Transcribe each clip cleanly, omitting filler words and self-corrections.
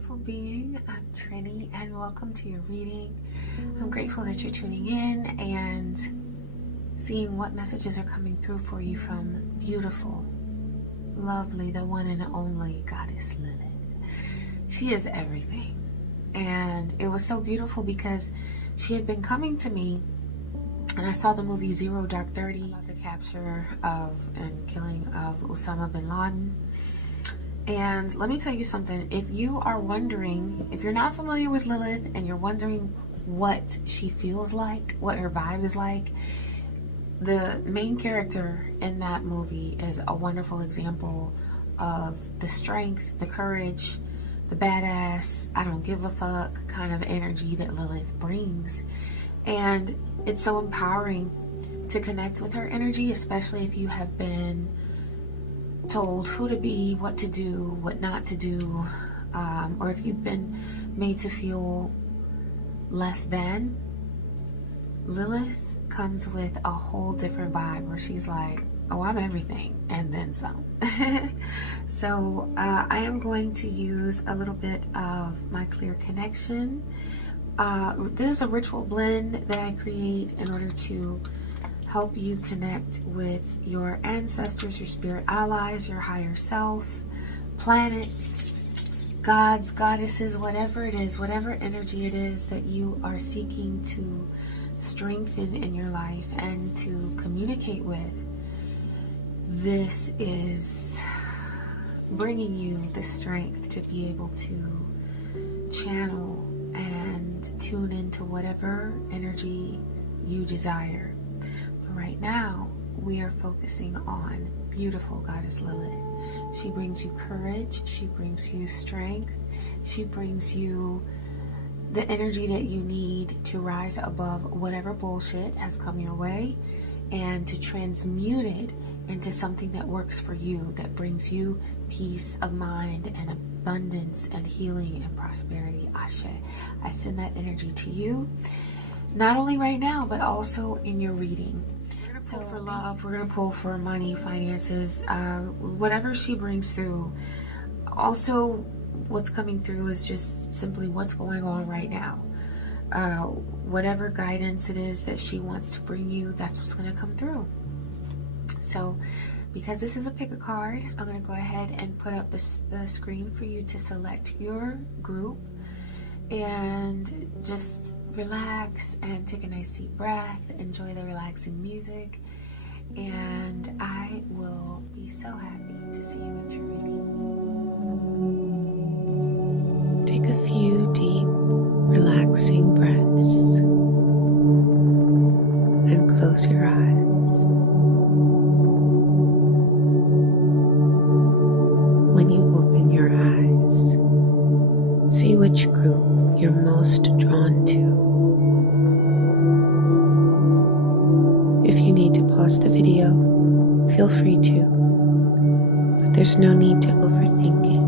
beautiful being. I'm Trini and welcome to your reading. I'm grateful that you're tuning in and seeing what messages are coming through for you from beautiful, lovely, the one and only Goddess Lilith. She is everything. And it was so beautiful because she had been coming to me, and I saw the movie Zero Dark 30 about the capture of and killing of Osama bin Laden. And let me tell you something, if you are wondering, if you're not familiar with Lilith and you're wondering what she feels like, what her vibe is like, the main character in that movie is a wonderful example of the strength, the courage, the badass, I don't give a fuck kind of energy that Lilith brings. And it's so empowering to connect with her energy, especially if you have been told who to be, what to do, what not to do, or if you've been made to feel less than. Lilith comes with a whole different vibe where she's like, oh, I'm everything and then some. So I am going to use a little bit of my clear connection. This is a ritual blend that I create in order to help you connect with your ancestors, your spirit allies, your higher self, planets, gods, goddesses, whatever it is, whatever energy it is that you are seeking to strengthen in your life and to communicate with. This is bringing you the strength to be able to channel and tune into whatever energy you desire. Right now, we are focusing on beautiful Goddess Lilith. She brings you courage, she brings you strength, she brings you the energy that you need to rise above whatever bullshit has come your way and to transmute it into something that works for you, that brings you peace of mind and abundance and healing and prosperity. Ashe. I send that energy to you, not only right now, but also in your reading. So for love, we're going to pull for money, finances, whatever she brings through. Also, what's coming through is just simply what's going on right now. Whatever guidance it is that she wants to bring you, that's what's going to come through. So because this is a pick a card, I'm going to go ahead and put up the screen for you to select your group and just relax and take a nice deep breath, enjoy the relaxing music, and I will be so happy to see you at your reading. Take a few deep, relaxing breaths and close your eyes. When you open your eyes, see which group you're most drawn to. If you need to pause the video, feel free to, but there's no need to overthink it.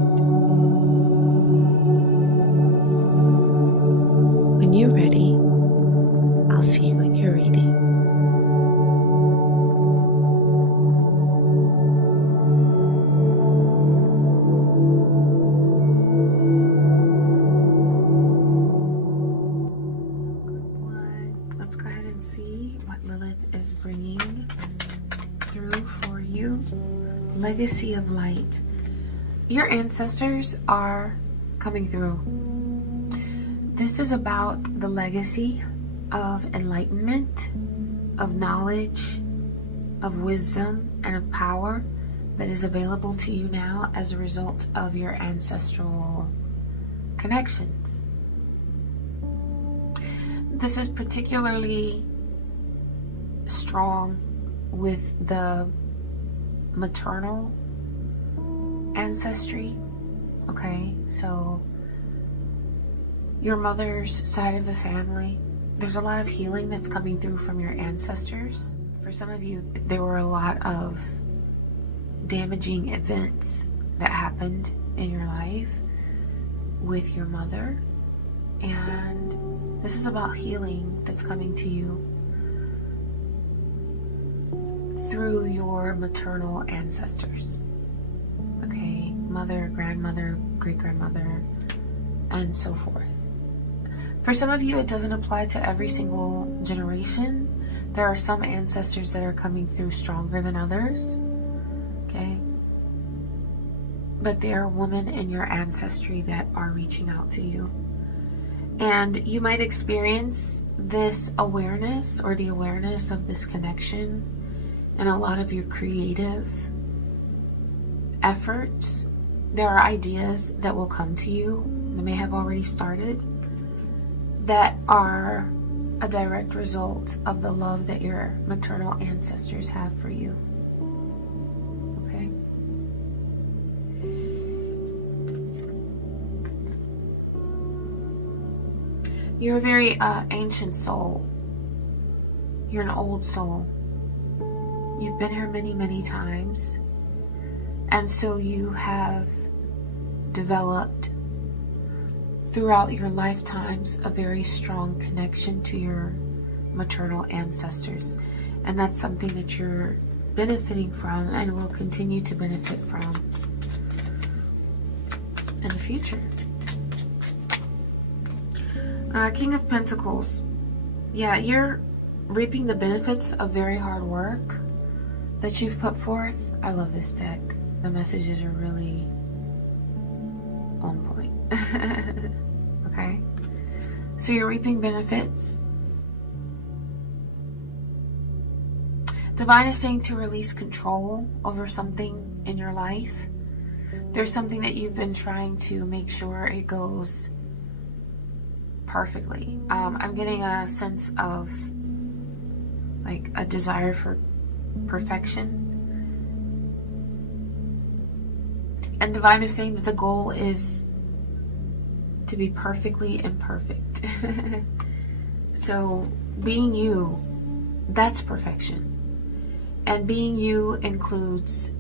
When you're ready, I'll see you in your reading. Is bringing through for you. Legacy of light. Your ancestors are coming through. This is about the legacy of enlightenment, of knowledge, of wisdom, and of power that is available to you now as a result of your ancestral connections. This is particularly strong with the maternal ancestry. Okay, so your mother's side of the family, there's a lot of healing that's coming through from your ancestors. For some of you, there were a lot of damaging events that happened in your life with your mother, and this is about healing that's coming to you through your maternal ancestors. Okay, mother, grandmother, great-grandmother, and so forth. For some of you, it doesn't apply to every single generation. There are some ancestors that are coming through stronger than others, okay? But there are women in your ancestry that are reaching out to you. And you might experience this awareness or the awareness of this connection in a lot of your creative efforts. There are ideas that will come to you, that may have already started, that are a direct result of the love that your maternal ancestors have for you. Okay? You're a very ancient soul. You're an old soul. You've been here many, many times. And so you have developed throughout your lifetimes a very strong connection to your maternal ancestors. And that's something that you're benefiting from and will continue to benefit from in the future. King of Pentacles. Yeah, you're reaping the benefits of very hard work that you've put forth. I love this deck. The messages are really on point. Okay? So you're reaping benefits. Divine is saying to release control over something in your life. There's something that you've been trying to make sure it goes perfectly. I'm getting a sense of like a desire for perfection. And Divine is saying that the goal is to be perfectly imperfect. So being you, that's perfection. And being you includes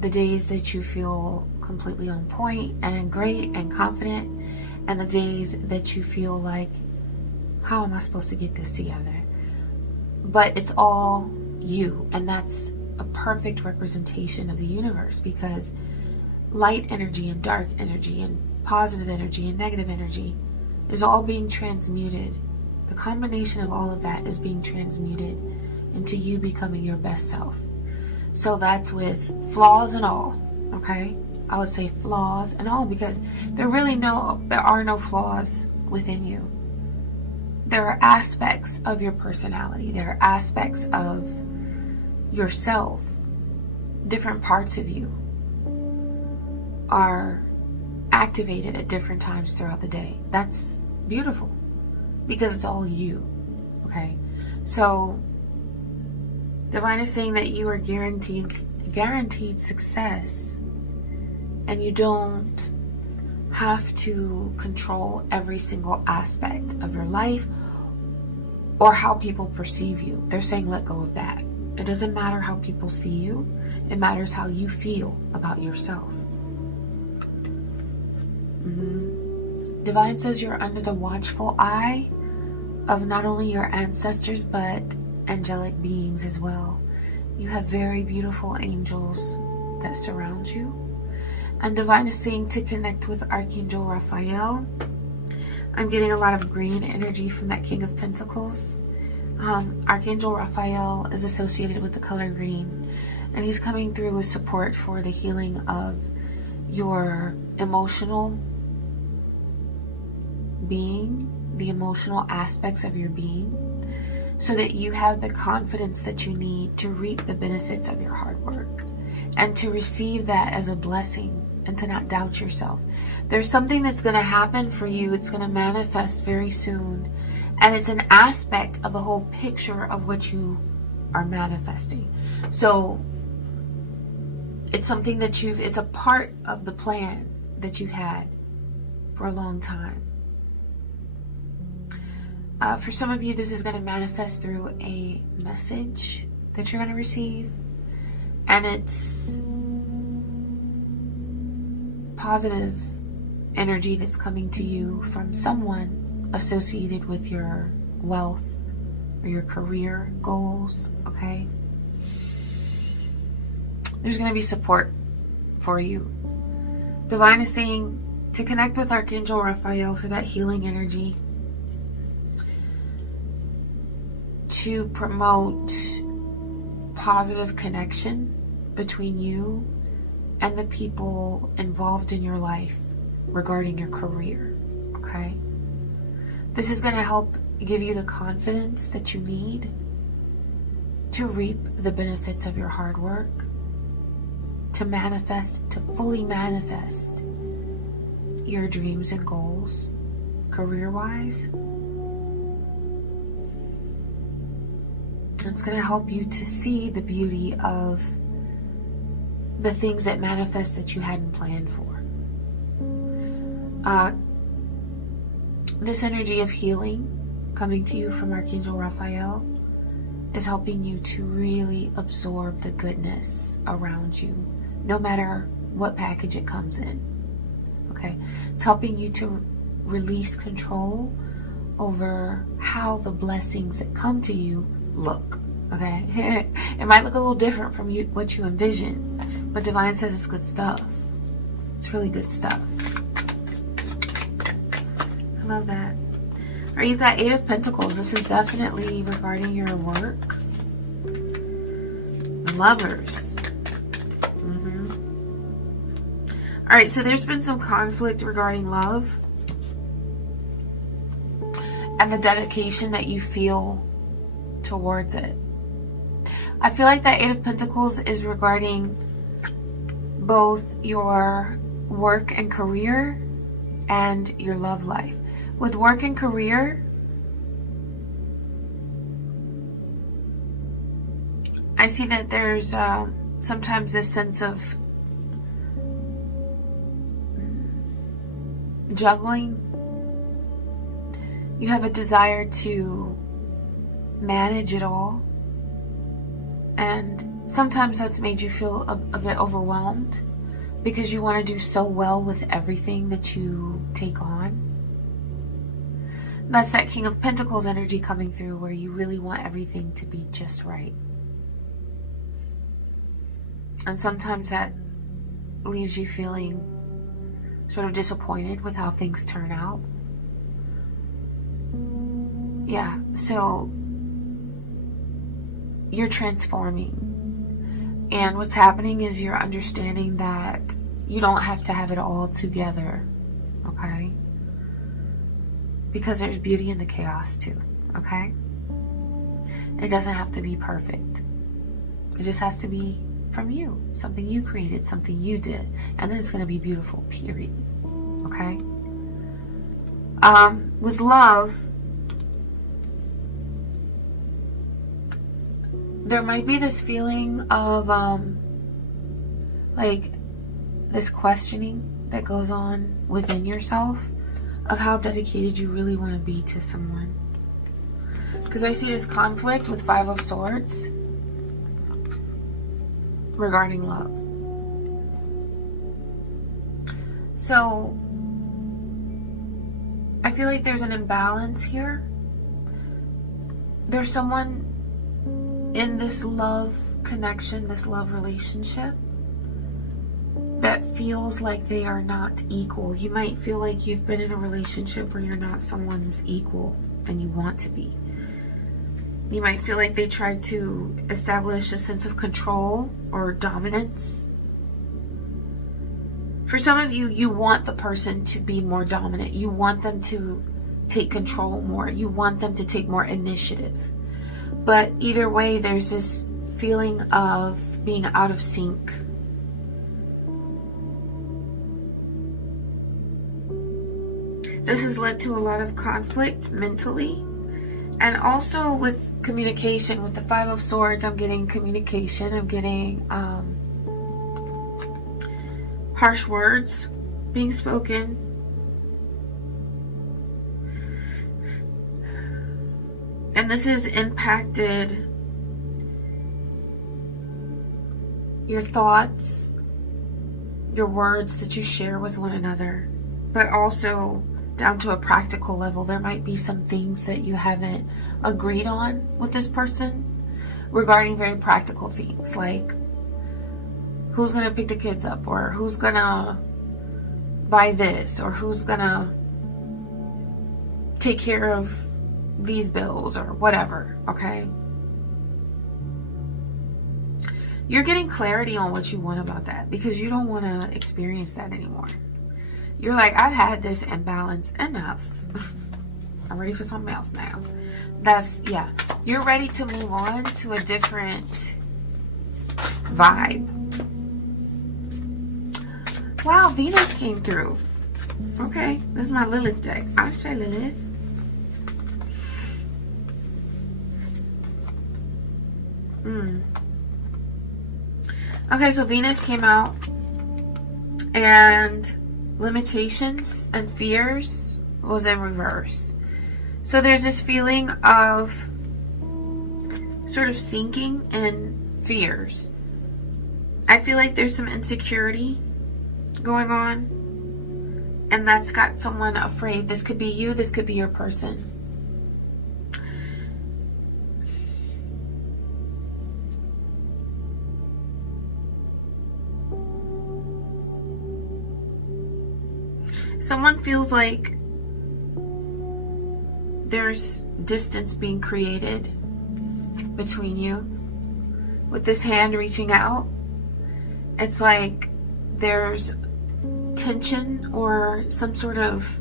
the days that you feel completely on point and great and confident, and the days that you feel like, how am I supposed to get this together? But it's all you, and that's a perfect representation of the universe, because light energy and dark energy and positive energy and negative energy is all being transmuted. The combination of all of that is being transmuted into you becoming your best self. So that's with flaws and all, okay? I would say flaws and all, because there are no flaws within you. There are aspects of your personality. There are aspects of yourself. Different parts of you are activated at different times throughout the day. That's beautiful, because it's all you, okay? So Divine is saying that you are guaranteed success, and you don't have to control every single aspect of your life or how people perceive you. They're saying let go of that. It doesn't matter how people see you. It matters how you feel about yourself. Divine says you're under the watchful eye of not only your ancestors, but angelic beings as well. You have very beautiful angels that surround you. And Divine is saying to connect with Archangel Raphael. I'm getting a lot of green energy from that King of Pentacles. Archangel Raphael is associated with the color green, and he's coming through with support for the healing of your emotional being, the emotional aspects of your being, so that you have the confidence that you need to reap the benefits of your hard work and to receive that as a blessing and to not doubt yourself. There's something that's going to happen for you. It's going to manifest very soon, and it's an aspect of the whole picture of what you are manifesting. So it's something that it's a part of the plan that you've had for a long time. For some of you, this is going to manifest through a message that you're going to receive, and it's positive energy that's coming to you from someone associated with your wealth or your career goals, okay? There's going to be support for you. Divine is saying to connect with Archangel Raphael for that healing energy, to promote positive connection between you and the people involved in your life regarding your career, okay? This is going to help give you the confidence that you need to reap the benefits of your hard work, to manifest, to fully manifest your dreams and goals career-wise. It's going to help you to see the beauty of the things that manifest that you hadn't planned for. This energy of healing coming to you from Archangel Raphael is helping you to really absorb the goodness around you, no matter what package it comes in. Okay? It's helping you to release control over how the blessings that come to you look. Okay? It might look a little different from what you envision, but Divine says it's good stuff. It's really good stuff. I love that. All right, you've got 8 of Pentacles. This is definitely regarding your work. Lovers. All right, so there's been some conflict regarding love and the dedication that you feel towards it. I feel like that 8 of Pentacles is regarding both your work and career and your love life. With work and career, I see that there's sometimes this sense of juggling. You have a desire to manage it all, and sometimes that's made you feel a bit overwhelmed because you want to do so well with everything that you take on. That's that King of Pentacles energy coming through, where you really want everything to be just right. And sometimes that leaves you feeling sort of disappointed with how things turn out. Yeah, so you're transforming. And what's happening is you're understanding that you don't have to have it all together, okay? Because there's beauty in the chaos too, okay? It doesn't have to be perfect. It just has to be from you. Something you created, something you did. And then it's going to be beautiful, period. Okay? With love, there might be this feeling of like this questioning that goes on within yourself of how dedicated you really want to be to someone. Because I see this conflict with 5 of Swords regarding love. So I feel like there's an imbalance here. There's someone in this love connection, this love relationship, that feels like they are not equal. You might feel like you've been in a relationship where you're not someone's equal and you want to be. You might feel like they tried to establish a sense of control or dominance. For some of you, you want the person to be more dominant. You want them to take control more. You want them to take more initiative. But either way, there's this feeling of being out of sync. This has led to a lot of conflict mentally. And also with communication, with the 5 of Swords, I'm getting communication. I'm getting harsh words being spoken. And this has impacted your thoughts, your words that you share with one another, but also down to a practical level. There might be some things that you haven't agreed on with this person regarding very practical things, like who's going to pick the kids up, or who's going to buy this, or who's gonna take care of these bills, or whatever, okay? You're getting clarity on what you want about that, because you don't want to experience that anymore. You're like, I've had this imbalance enough. I'm ready for something else now. Yeah. You're ready to move on to a different vibe. Wow, Venus came through. Okay, this is my Lilith deck. Ashe Lilith. Okay, so Venus came out, and limitations and fears was in reverse. So there's this feeling of sort of sinking in fears. I feel like there's some insecurity going on, and that's got someone afraid. This could be you, this could be your person. Someone feels like there's distance being created between you. With this hand reaching out, it's like there's tension or some sort of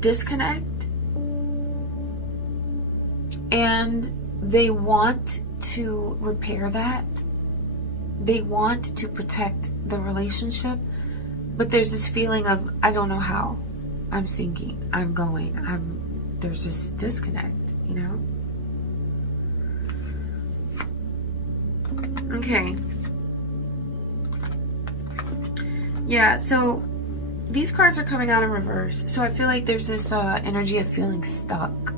disconnect. And they want to repair that. They want to protect the relationship. But there's this feeling of, I don't know how. I'm sinking. I'm going. There's this disconnect, you know? Okay. Yeah, so these cards are coming out in reverse. So I feel like there's this energy of feeling stuck.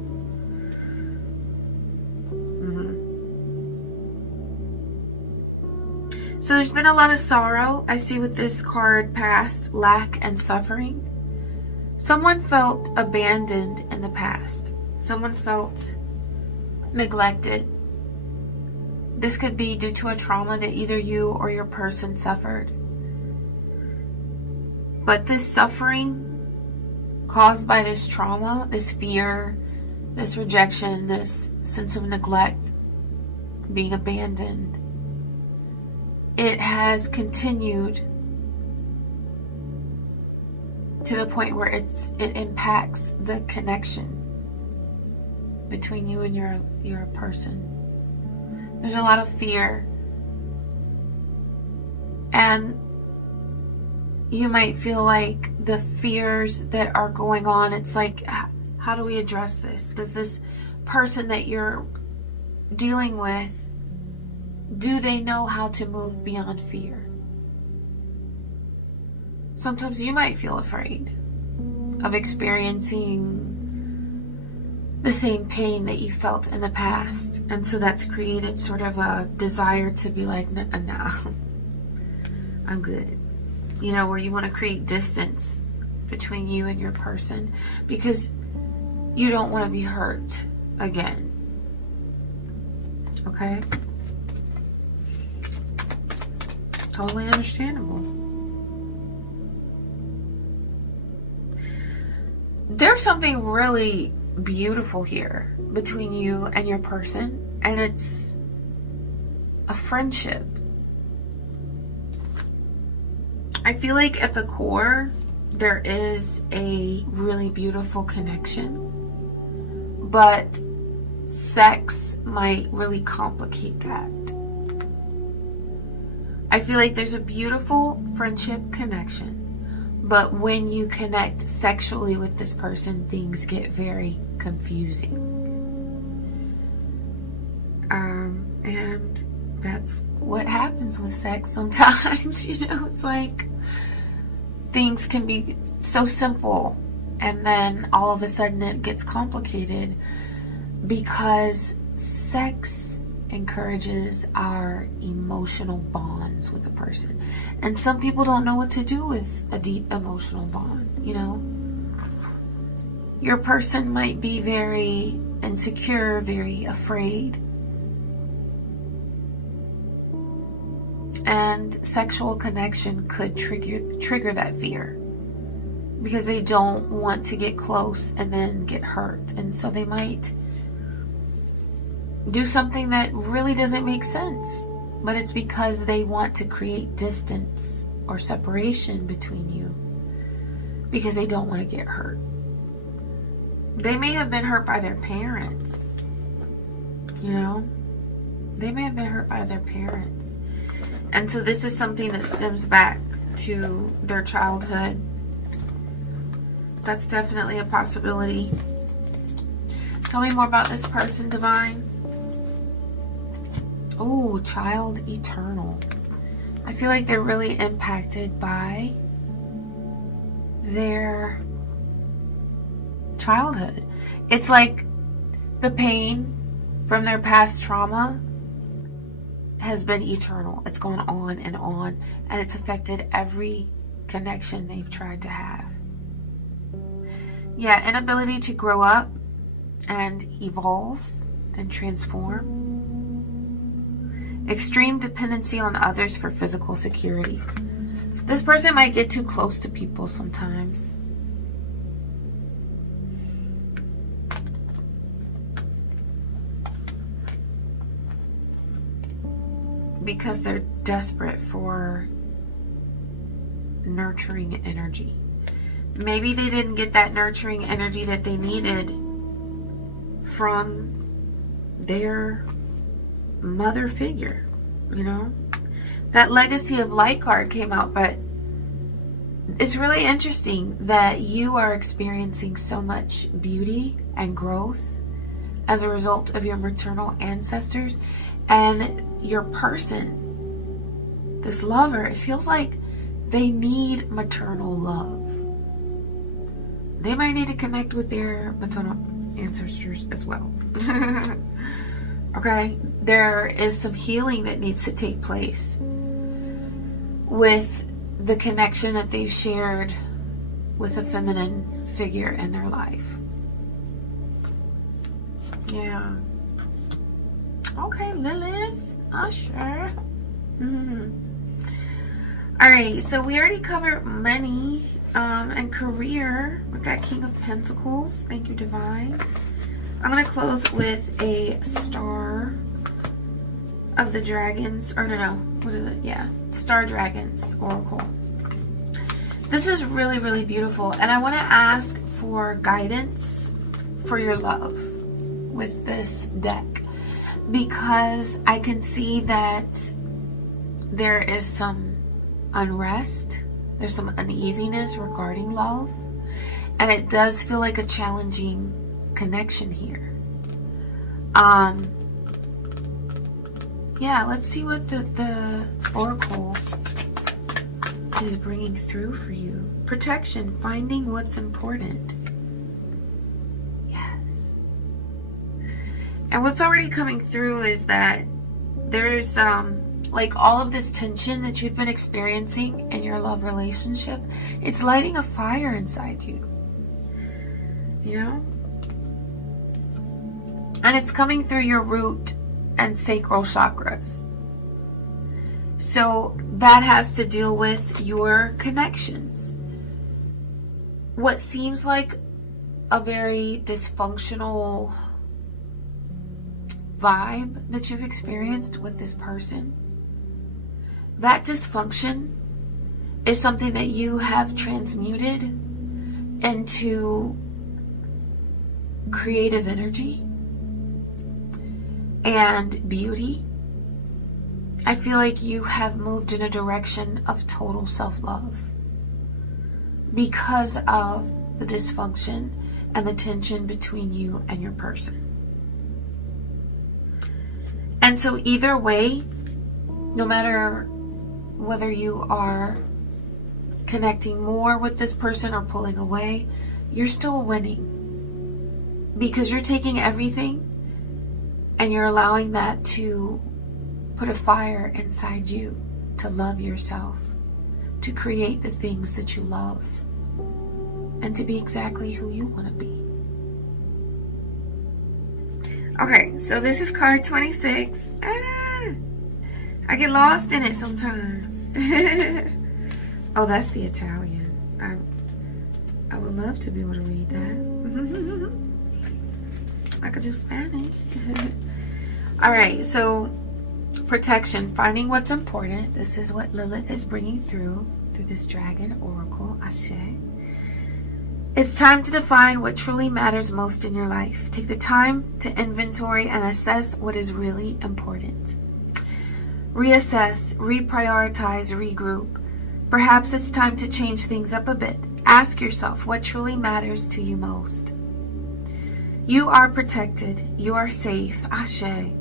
So there's been a lot of sorrow, I see with this card, past, lack, and suffering. Someone felt abandoned in the past. Someone felt neglected. This could be due to a trauma that either you or your person suffered. But this suffering caused by this trauma, this fear, this rejection, this sense of neglect, being abandoned, it has continued to the point where it impacts the connection between you and your person. There's a lot of fear, and you might feel like the fears that are going on, it's like, how do we address this? Does this person that you're dealing with, do they know how to move beyond fear? Sometimes you might feel afraid of experiencing the same pain that you felt in the past. And so that's created sort of a desire to be like, no, I'm good. You know, where you want to create distance between you and your person because you don't want to be hurt again. Okay? Totally understandable. There's something really beautiful here between you and your person, and it's a friendship. I feel like at the core there is a really beautiful connection, but sex might really complicate that. I feel like there's a beautiful friendship connection, but when you connect sexually with this person, things get very confusing. And that's what happens with sex sometimes. You know, it's like things can be so simple, and then all of a sudden it gets complicated because sex encourages our emotional bonds with a person. And some people don't know what to do with a deep emotional bond, you know? Your person might be very insecure, very afraid. And sexual connection could trigger that fear. because they don't want to get close and then get hurt. And so they might do something that really doesn't make sense, but it's because they want to create distance or separation between you because they don't want to get hurt. They may have been hurt by their parents, you know? They may have been hurt by their parents. And so this is something that stems back to their childhood. That's definitely a possibility. Tell me more about this person, Divine. Oh, child eternal. I feel like they're really impacted by their childhood. It's like the pain from their past trauma has been eternal. It's gone on, and it's affected every connection they've tried to have. Yeah, inability to grow up and evolve and transform. Extreme dependency on others for physical security. This person might get too close to people sometimes. Because they're desperate for nurturing energy. Maybe they didn't get that nurturing energy that they needed from their mother figure, you know? That Legacy of Light card came out, but it's really interesting that you are experiencing so much beauty and growth as a result of your maternal ancestors, and your person, this lover, it feels like they need maternal love. They might need to connect with their maternal ancestors as well. Okay, there is some healing that needs to take place with the connection that they've shared with a feminine figure in their life. Yeah. Okay, Lilith. Sure. Alright, so we already covered money and career with that King of Pentacles. Thank you, Divine. I'm going to close with a Star of the Dragons. Or no. What is it? Yeah. Star Dragons Oracle. This is really, really beautiful. And I want to ask for guidance for your love with this deck. Because I can see that there is some unrest. There's some uneasiness regarding love. And it does feel like a challenging connection here. Yeah, let's see what the Oracle is bringing through for you. Protection, finding what's important. Yes. And what's already coming through is that there's like all of this tension that you've been experiencing in your love relationship. It's lighting a fire inside you. You know? And it's coming through your root and sacral chakras. So that has to deal with your connections. What seems like a very dysfunctional vibe that you've experienced with this person, that dysfunction is something that you have transmuted into creative energy and beauty. I feel like you have moved in a direction of total self-love because of the dysfunction and the tension between you and your person. And so either way, no matter whether you are connecting more with this person or pulling away, you're still winning because you're taking everything and you're allowing that to put a fire inside you to love yourself, to create the things that you love, and to be exactly who you want to be. Okay, so this is card 26. I get lost in it sometimes. Oh, that's the Italian. I would love to be able to read that. I could do Spanish. All right, so protection, finding what's important. This is what Lilith is bringing through this dragon oracle, Ashe. It's time to define what truly matters most in your life. Take the time to inventory and assess what is really important. Reassess, reprioritize, regroup. Perhaps it's time to change things up a bit. Ask yourself what truly matters to you most. You are protected. You are safe. Ashe.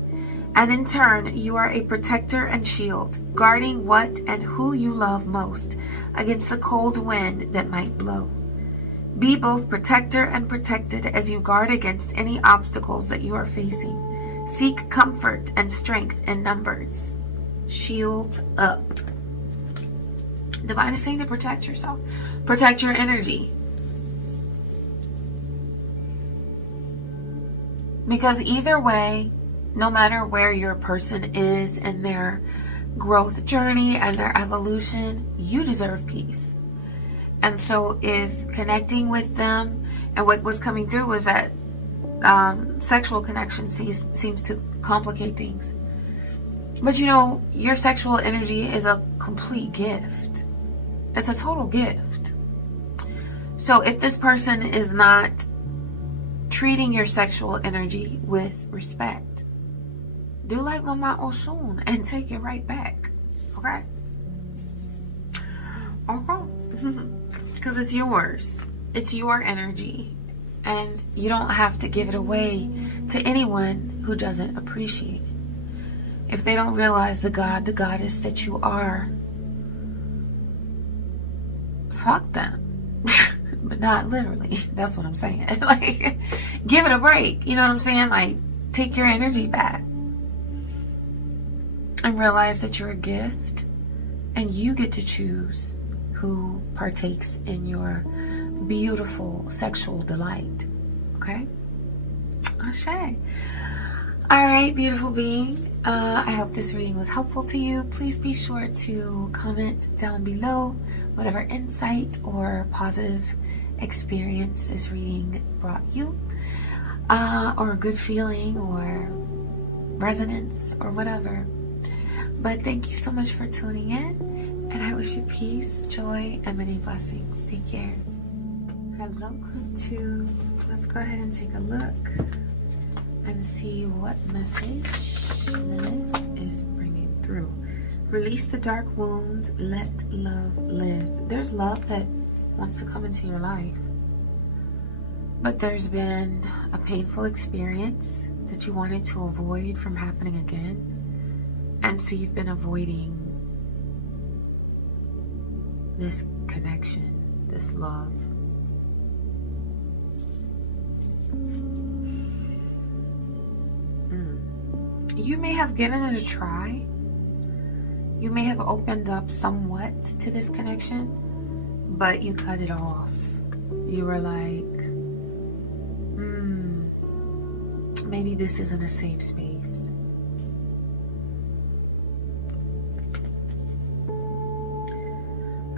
And in turn, you are a protector and shield, guarding what and who you love most against the cold wind that might blow. Be both protector and protected as you guard against any obstacles that you are facing. Seek comfort and strength in numbers. Shields up. Divine is saying to protect yourself. Protect your energy. Because either way, no matter where your person is in their growth journey and their evolution, you deserve peace. And so if connecting with them, and what was coming through was that sexual connection seems to complicate things. But you know, your sexual energy is a complete gift. It's a total gift. So if this person is not treating your sexual energy with respect, do like Mama Oshun and take it right back. Okay? Okay. Because it's yours. It's your energy. And you don't have to give it away to anyone who doesn't appreciate it. If they don't realize the God, the goddess that you are, fuck them. But not literally. That's what I'm saying. Like, give it a break. You know what I'm saying? Like, take your energy back. And realize that you're a gift. And you get to choose who partakes in your beautiful sexual delight. Okay? Ashe. Alright, beautiful being. I hope this reading was helpful to you. Please be sure to comment down below whatever insight or positive experience this reading brought you, or a good feeling or resonance or whatever. But thank you so much for tuning in, and I wish you peace, joy, and many blessings. Take care. Hello, group 2. Let's go ahead and take a look and see what message Lilith is bringing through. Release the dark wound. Let love live. There's love that wants to come into your life, but there's been a painful experience that you wanted to avoid from happening again, and so you've been avoiding this connection, this love. You may have given it a try. You may have opened up somewhat to this connection, but you cut it off. You were like, maybe this isn't a safe space.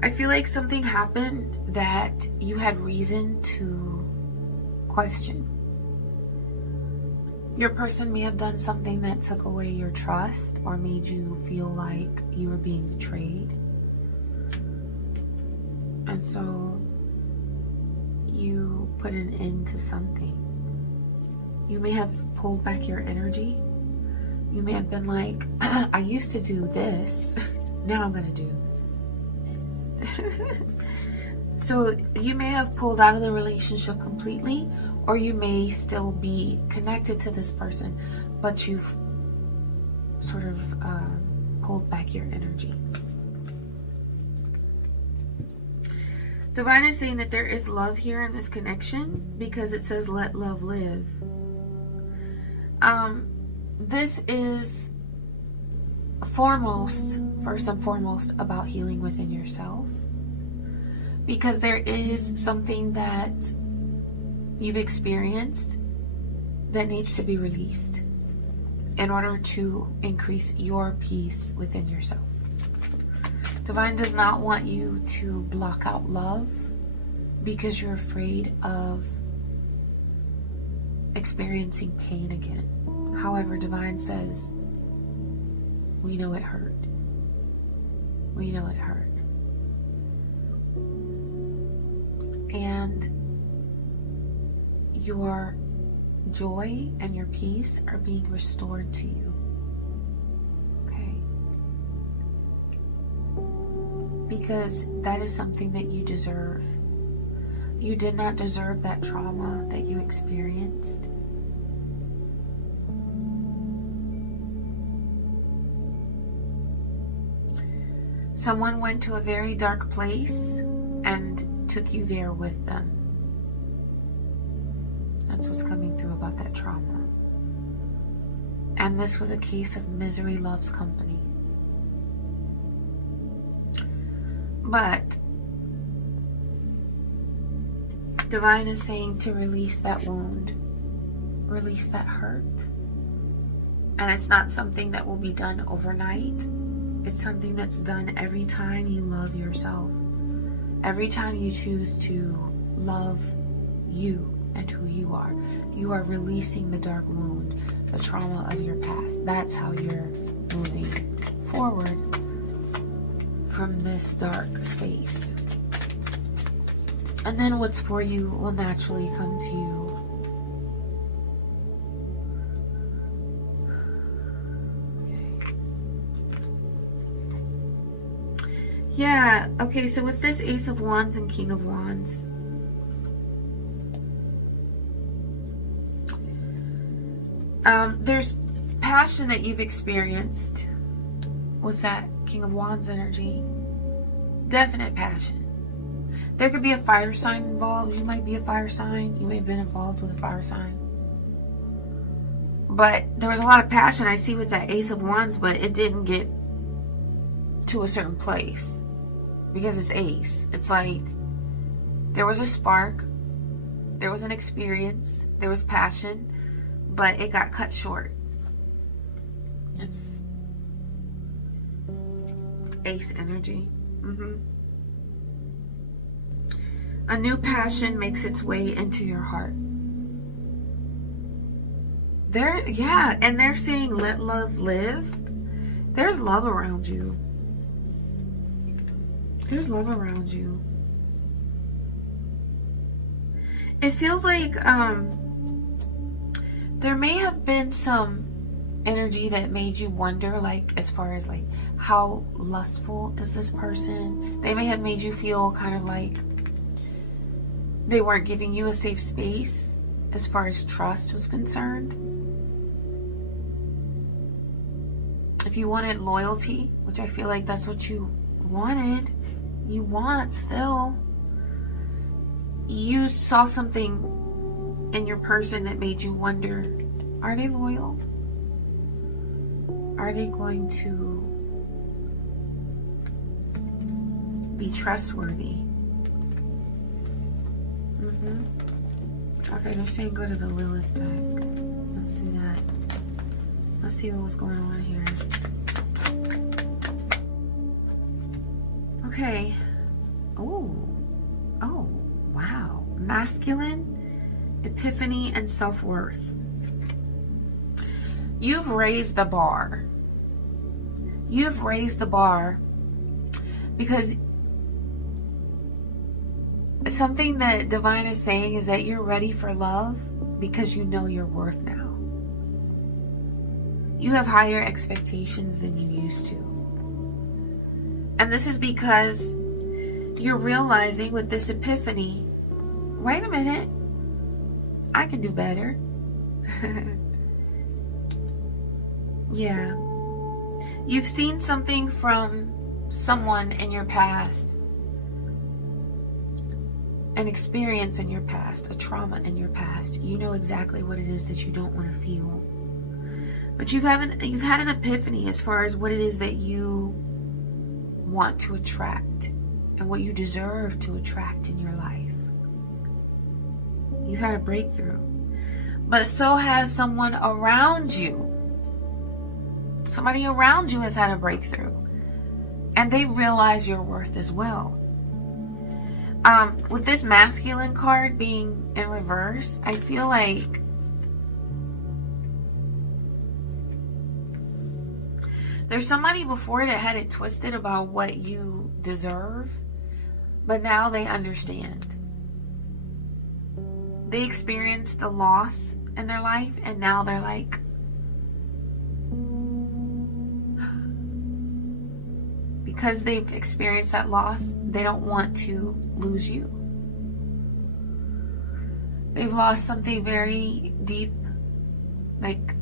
I feel like something happened that you had reason to question. Your person may have done something that took away your trust or made you feel like you were being betrayed. And so you put an end to something. You may have pulled back your energy. You may have been like, I used to do this. Now I'm going to do this. So you may have pulled out of the relationship completely, or you may still be connected to this person, but you've sort of pulled back your energy. Divine is saying that there is love here in this connection because it says let love live. This is first and foremost about healing within yourself, because there is something that you've experienced that needs to be released in order to increase your peace within yourself. Divine does not want you to block out love because you're afraid of experiencing pain again. However, Divine says, we know it hurt. We know it hurt. And your joy and your peace are being restored to you. Okay? Because that is something that you deserve. You did not deserve that trauma that you experienced. Someone went to a very dark place and took you there with them. That's what's coming through about that trauma. And this was a case of misery loves company. But Divine is saying to release that wound, release that hurt. And it's not something that will be done overnight. It's something that's done every time you love yourself. Every time you choose to love you and who you are releasing the dark wound, the trauma of your past. That's how you're moving forward from this dark space. And then what's for you will naturally come to you. Yeah, okay, so with this Ace of Wands and King of Wands, there's passion that you've experienced with that King of Wands energy. Definite passion. There could be a fire sign involved. You might be a fire sign. You may have been involved with a fire sign. But there was a lot of passion I see with that Ace of Wands, but it didn't get to a certain place because it's Ace. It's like there was a spark, there was an experience, there was passion, but it got cut short. It's Ace energy. A new passion makes its way into your heart. And they're saying let love live. There's love around you. There's love around you. It feels like there may have been some energy that made you wonder, like as far as like how lustful is this person. They may have made you feel kind of like they weren't giving you a safe space as far as trust was concerned. If you wanted loyalty, which I feel like that's what you wanted, you want still, you saw something in your person that made you wonder, are they loyal? Are they going to be trustworthy? Okay, they're saying go to the Lilith deck. Let's do that. Let's see what was going on here. Okay. Oh, wow. Masculine, epiphany, and self-worth. You've raised the bar. You've raised the bar because something that Divine is saying is that you're ready for love because you know your worth now. You have higher expectations than you used to. And this is because you're realizing with this epiphany, wait a minute, I can do better. Yeah. You've seen something from someone in your past, an experience in your past, a trauma in your past. You know exactly what it is that you don't want to feel. But you've had an epiphany as far as what it is that you want to attract and what you deserve to attract in your life. You've had a breakthrough. But so has someone around you. Somebody around you has had a breakthrough. And they realize your worth as well. With this masculine card being in reverse, I feel like there's somebody before that had it twisted about what you deserve, but now they understand. They experienced a loss in their life, and now they're like, because they've experienced that loss, they don't want to lose you. They've lost something very deep, like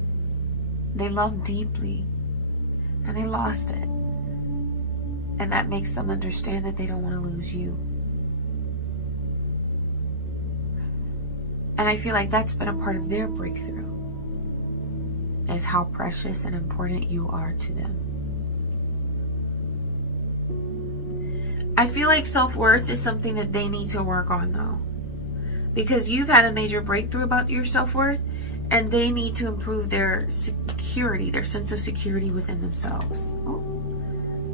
they love deeply, and they lost it. And that makes them understand that they don't want to lose you. And I feel like that's been a part of their breakthrough, is how precious and important you are to them. I feel like self-worth is something that they need to work on, though, because you've had a major breakthrough about your self-worth, and they need to improve their security, their sense of security within themselves. Oh,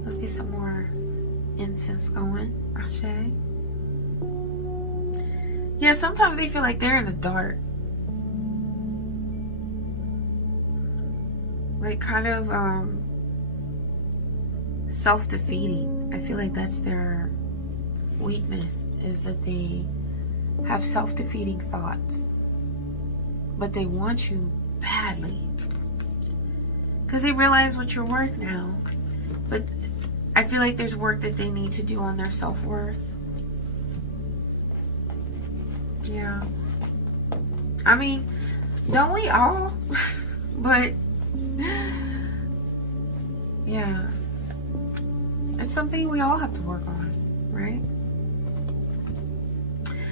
let's get some more incense going. Ashe. Yeah, sometimes they feel like they're in the dark. Like kind of self-defeating. I feel like that's their weakness, is that they have self-defeating thoughts. But they want you badly, because they realize what you're worth now. But I feel like there's work that they need to do on their self-worth. Yeah. I mean, don't we all? But yeah, it's something we all have to work on, right?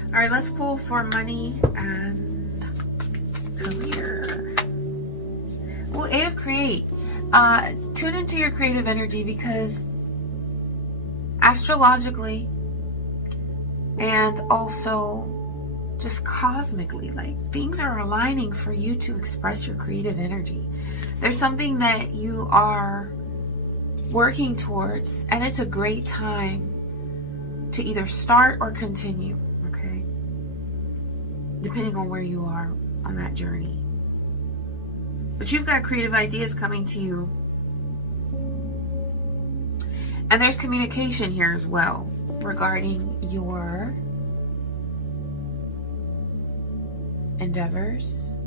All right, let's pull for money and career. Well, 8 of Create. Tune into your creative energy, because astrologically and also just cosmically, like, things are aligning for you to express your creative energy. There's something that you are working towards, and it's a great time to either start or continue, okay? Depending on where you are on that journey. But you've got creative ideas coming to you. And there's communication here as well regarding your endeavors,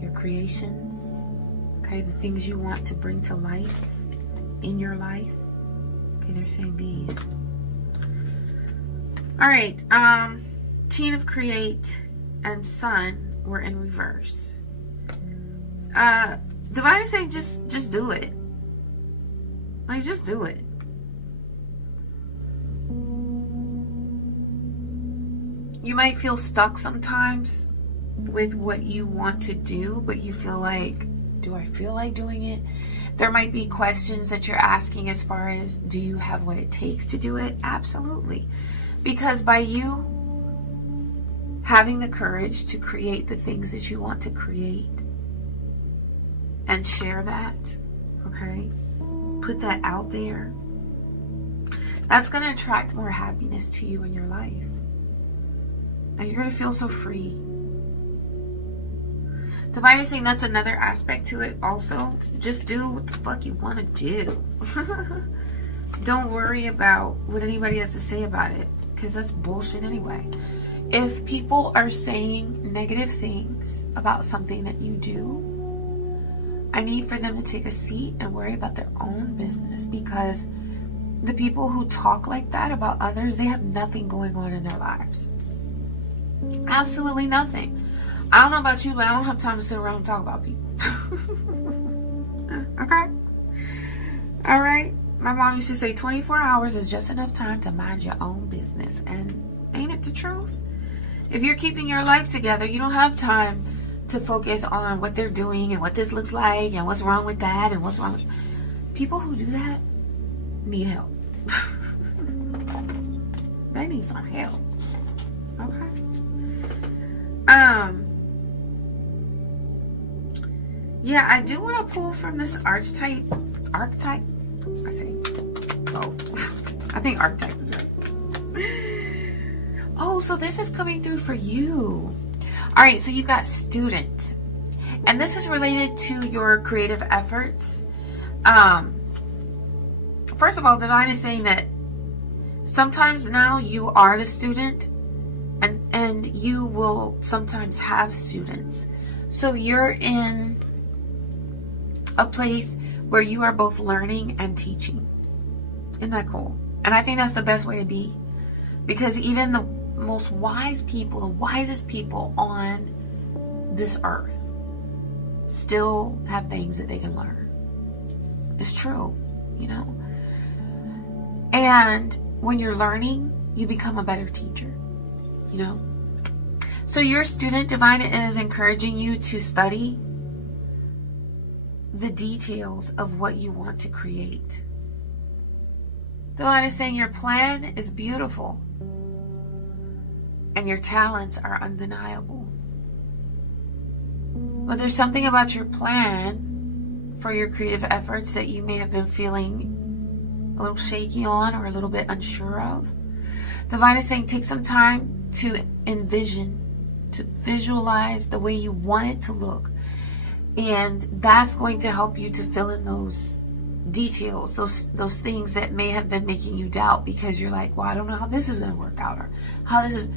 your creations, okay, the things you want to bring to life in your life. Okay, they're saying these. All right, 10 of Create and Sun were in reverse. Divine is saying just do it. Like, just do it. You might feel stuck sometimes with what you want to do, but you feel like, do I feel like doing it? There might be questions that you're asking as far as, do you have what it takes to do it? Absolutely. Because by you having the courage to create the things that you want to create and share that, okay, put that out there, that's going to attract more happiness to you in your life. And you're going to feel so free. Divine is saying that's another aspect to it also. Just do what the fuck you want to do. Don't worry about what anybody has to say about it, because that's bullshit anyway. If people are saying negative things about something that you do, I need for them to take a seat and worry about their own business, because the people who talk like that about others, they have nothing going on in their lives. Absolutely nothing. I don't know about you, but I don't have time to sit around and talk about people. Okay? All right? My mom used to say 24 hours is just enough time to mind your own business. And ain't it the truth? If you're keeping your life together, you don't have time to focus on what they're doing and what this looks like and what's wrong with that and what's wrong with... People who do that need help. They need some help. Okay? Yeah, I do want to pull from this archetype. I say both. I think archetype is right. Oh, so this is coming through for you. All right, so you've got student. And this is related to your creative efforts. First of all, Divine is saying that sometimes now you are the student, and you will sometimes have students. So you're in a place where you are both learning and teaching. Isn't that cool? And I think that's the best way to be. Because even the most wise people, the wisest people on this earth, still have things that they can learn. It's true, you know? And when you're learning, you become a better teacher, you know? So your student, Divine, is encouraging you to study the details of what you want to create. Divine is saying your plan is beautiful and your talents are undeniable. But there's something about your plan for your creative efforts that you may have been feeling a little shaky on or a little bit unsure of. Divine is saying take some time to envision, to visualize the way you want it to look. And that's going to help you to fill in those details, those things that may have been making you doubt because you're like, well, I don't know how this is going to work out or how this is.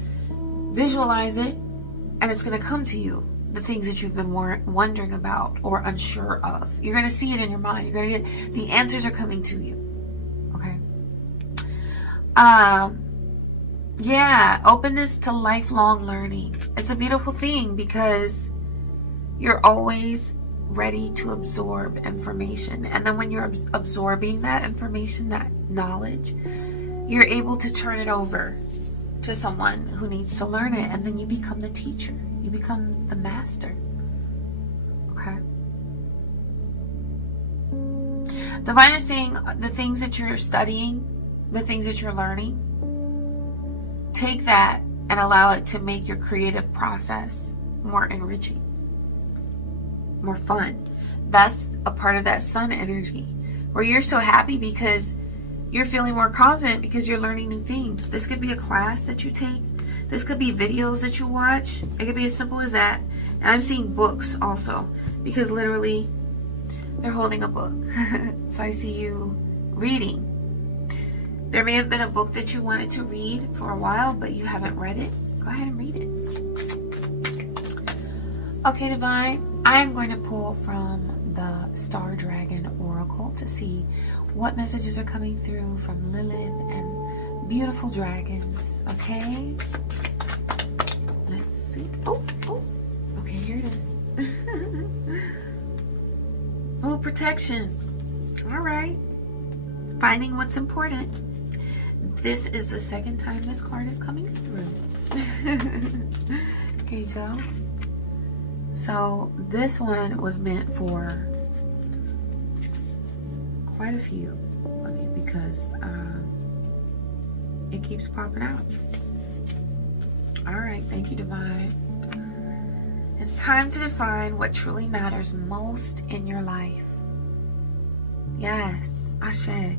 Visualize it and it's going to come to you. The things that you've been wondering about or unsure of. You're going to see it in your mind. You're going to get, the answers are coming to you. Okay. Yeah, openness to lifelong learning. It's a beautiful thing because you're always ready to absorb information. And then when you're absorbing that information, that knowledge, you're able to turn it over to someone who needs to learn it. And then you become the teacher. You become the master. Okay? Divine is saying the things that you're studying, the things that you're learning, take that and allow it to make your creative process more enriching, more fun. That's a part of that sun energy where you're so happy because you're feeling more confident because you're learning new things. This could be a class that you take. This could be videos that you watch. It could be as simple as that. And I'm seeing books also because literally they're holding a book. So I see you reading. There may have been a book that you wanted to read for a while, but you haven't read it. Go ahead and read it. Okay, Divine, I'm going to pull from the Star Dragon Oracle to see what messages are coming through from Lilith and beautiful dragons. Okay, let's see. Oh, okay, here it is. Oh, protection. All right, finding what's important. This is the second time this card is coming through. Here you go. So this one was meant for quite a few of you because it keeps popping out. All right, thank you, Divine. It's time to define what truly matters most in your life. Yes, Ashe.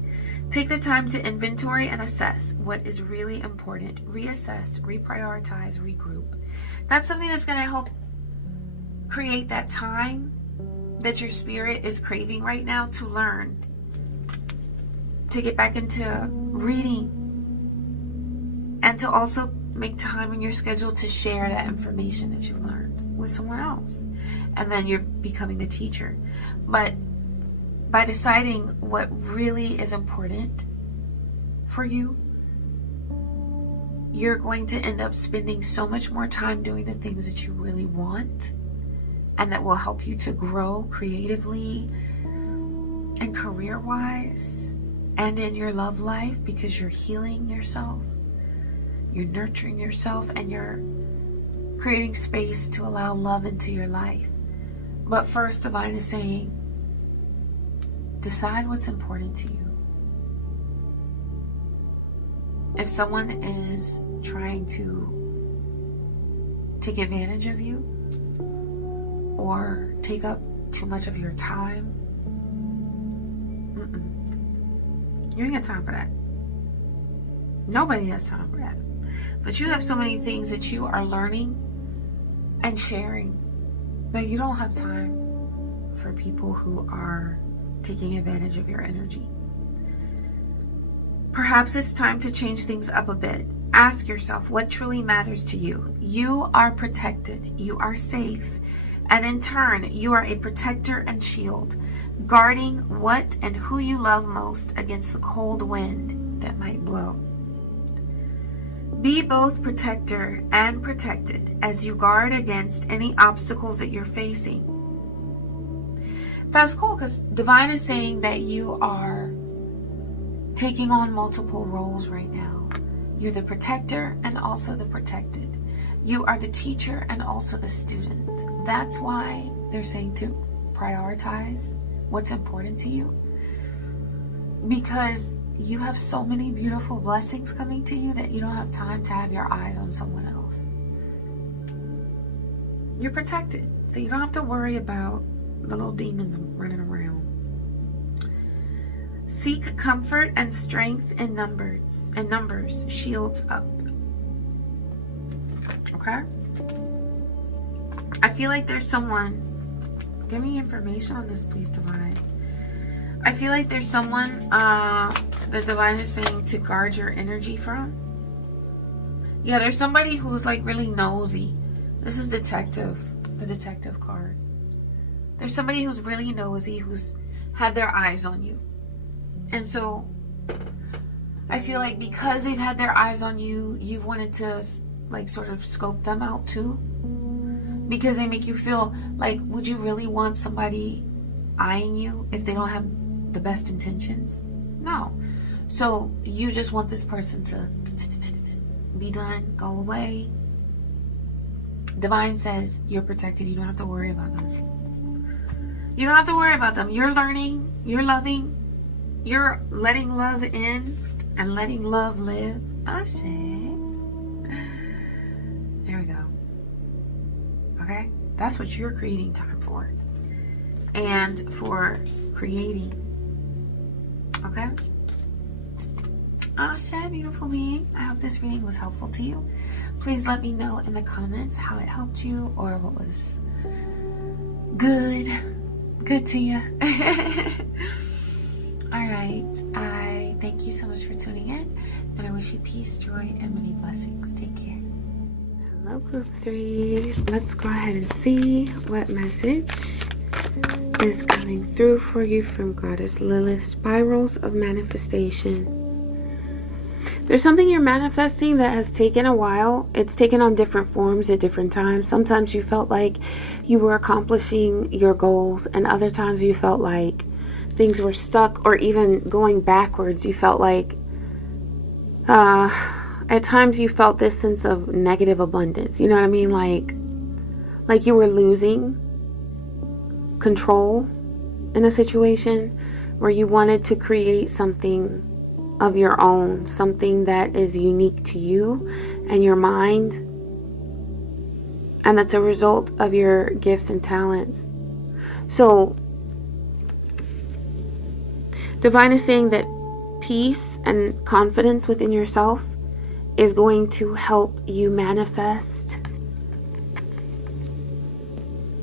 Take the time to inventory and assess what is really important. Reassess, reprioritize, regroup. That's something that's going to help create that time that your spirit is craving right now to learn, to get back into reading, and to also make time in your schedule to share that information that you learned with someone else. And then you're becoming the teacher. But by deciding what really is important for you, you're going to end up spending so much more time doing the things that you really want and that will help you to grow creatively and career-wise and in your love life because you're healing yourself, you're nurturing yourself, and you're creating space to allow love into your life. But first, Divine is saying, decide what's important to you. If someone is trying to take advantage of you or take up too much of your time, you ain't got time for that. Nobody has time for that. But you have so many things that you are learning and sharing that you don't have time for people who are taking advantage of your energy. Perhaps it's time to change things up a bit. Ask yourself what truly matters to you. You are protected. You are safe. And in turn, you are a protector and shield, guarding what and who you love most against the cold wind that might blow. Be both protector and protected as you guard against any obstacles that you're facing. That's cool, because Divine is saying that you are taking on multiple roles right now. You're the protector and also the protected. You are the teacher and also the student. That's why they're saying to prioritize what's important to you, because you have so many beautiful blessings coming to you that you don't have time to have your eyes on someone else. You're protected, so you don't have to worry about the little demons running around. Seek comfort and strength in numbers, shields up. Okay? I feel like there's someone, give me information on this, please, Divine. I feel like there's someone that Divine is saying to guard your energy from. Yeah, there's somebody who's like really nosy. This is detective, the detective card. There's somebody who's really nosy, who's had their eyes on you. And so I feel like because they've had their eyes on you, you've wanted to like sort of scope them out too. Because they make you feel like, would you really want somebody eyeing you if they don't have the best intentions? No. So you just want this person to be done, go away. Divine says you're protected. You don't have to worry about them. You don't have to worry about them. You're learning, you're loving, you're letting love in and letting love live. Oh shit. There we go. Okay? That's what you're creating time for. And for creating. Okay? Oh shit, beautiful being. I hope this reading was helpful to you. Please let me know in the comments how it helped you or what was good to you. Alright, I thank you so much for tuning in, and I wish you peace, joy, and many blessings. Take care. Hello, group 3. Let's go ahead and see what message is coming through for you from Goddess Lilith. Spirals of manifestation. There's something you're manifesting that has taken a while. It's taken on different forms at different times. Sometimes you felt like you were accomplishing your goals, and other times you felt like things were stuck, or even going backwards. You felt like at times you felt this sense of negative abundance. You know what I mean? Like you were losing control in a situation where you wanted to create something of your own, something that is unique to you and your mind, and that's a result of your gifts and talents. So Divine is saying that peace and confidence within yourself is going to help you manifest